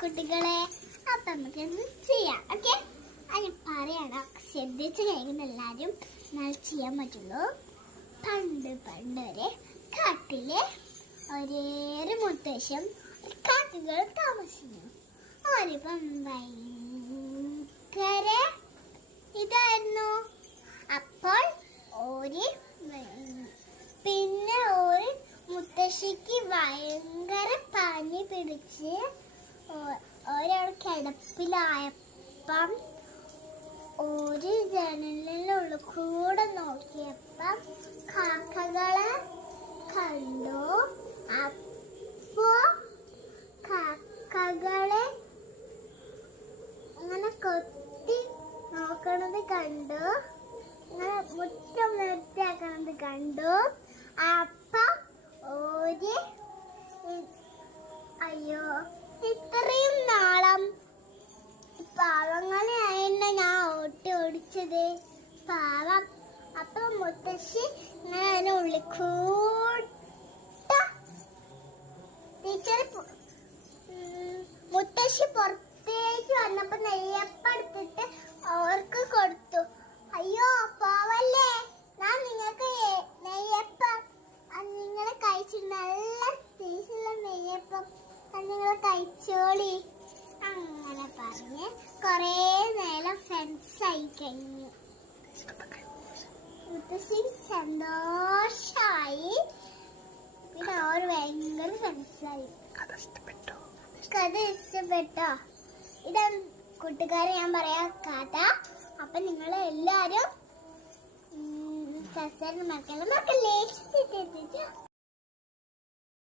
കുട്ടികളെ. അപ്പൊ നമുക്ക് ചെയ്യാം. ഓക്കെ, അതിന് പറയണം, ശ്രദ്ധിച്ച് കഴിക്കുന്ന എല്ലാവരും എന്നാൽ ചെയ്യാൻ പറ്റുള്ളൂ. പണ്ട് ഒരു കാട്ടിലെ ഒരേറെ മുത്തശ്ശം കാക്കകൾ താമസിക്കുന്നു. അവരിപ്പം ഭയങ്കര ഇതായിരുന്നു. അപ്പോൾ പിന്നെ ഒരു മുത്തശ്ശിക്ക് ഭയങ്കര പനി പിടിച്ച് ഒരാൾ കിടപ്പിലായപ്പം ഒരു ജനലിനുള്ള കൂടെ നോക്കിയപ്പം കാക്കകളെ കണ്ടു. അപ്പോ കാക്കകളെ അങ്ങനെ കൊത്തി നോക്കണത് കണ്ടു, അങ്ങനെ മുറ്റം വൃത്തിയാക്കണത് കണ്ടു. അപ്പം അയ്യോ, ഇത്രയും നാളം പാവങ്ങളെയായിരുന്നു ഞാൻ ഓടിച്ചത്, പാവം. അപ്പൊ മുത്തശ്ശി ഇങ്ങനെ മുത്തശ്ശി പുറത്തേക്ക് വന്നപ്പോ നെയ്യപ്പം എടുത്തിട്ട് അവർക്ക് കൊടുത്തു. അയ്യോ പോവല്ലേ, ഞാൻ നിങ്ങൾക്ക് നെയ്യപ്പം നിങ്ങൾ കഴിച്ചു, നല്ല ടേസ്റ്റുള്ള നെയ്യപ്പം നിങ്ങൾ കഴിച്ചോളി. അങ്ങനെ പറഞ്ഞ് കൊറേ നേരം ഫ്രണ്ട്സായി കഴിഞ്ഞു. മുത്തശ്ശി സന്തോഷായി, പിന്നെ അവർ ഭയങ്കര ഫ്രണ്ട്സായി. കഥ ഇഷ്ടപ്പെട്ടോ? ഇതാണ് കൂട്ടുകാരെ ഞാൻ പറയാ കഥ. അപ്പൊ നിങ്ങൾ എല്ലാരും മക്കളെ